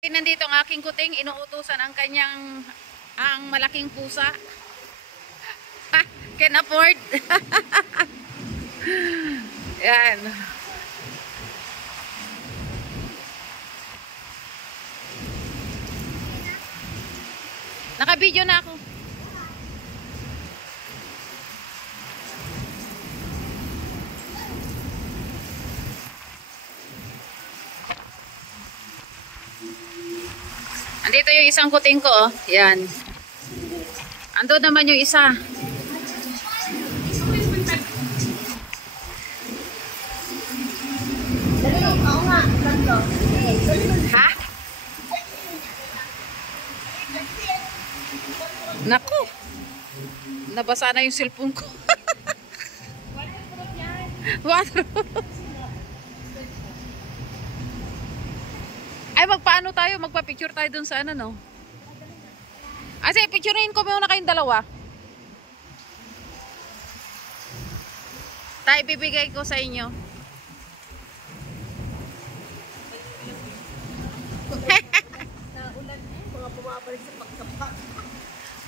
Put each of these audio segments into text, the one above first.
Nandito ang aking kuting, inuutusan ang kanyang malaking pusa. Can afford. Yan. Naka-video na ako. Andito yung isang kuting ko, oh. Yan. Ando naman yung isa. Ha? Naku. Nabasa na yung cellphone ko. Waterproof. Ay, magpaano tayo? Magpa-picture tayo dun sa ano, no? Kasi picturein ko muna kayong dalawa. Tayo bibigay ko sa inyo. Mga pumapalik sa pagkapak.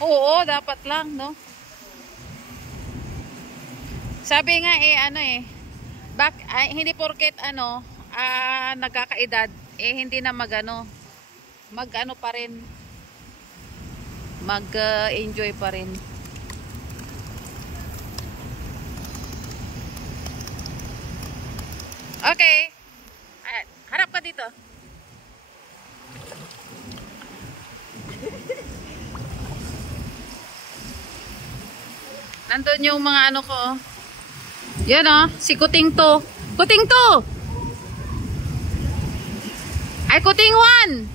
Oo, dapat lang, no? Sabi nga hindi porket nagkakaedad, hindi na mag-ano pa rin. Mag-enjoy pa rin. Okay. Harap ka dito. Nandun yung mga ano ko. Yan si Kuting to. Kuting to! Ay, Kuting 1!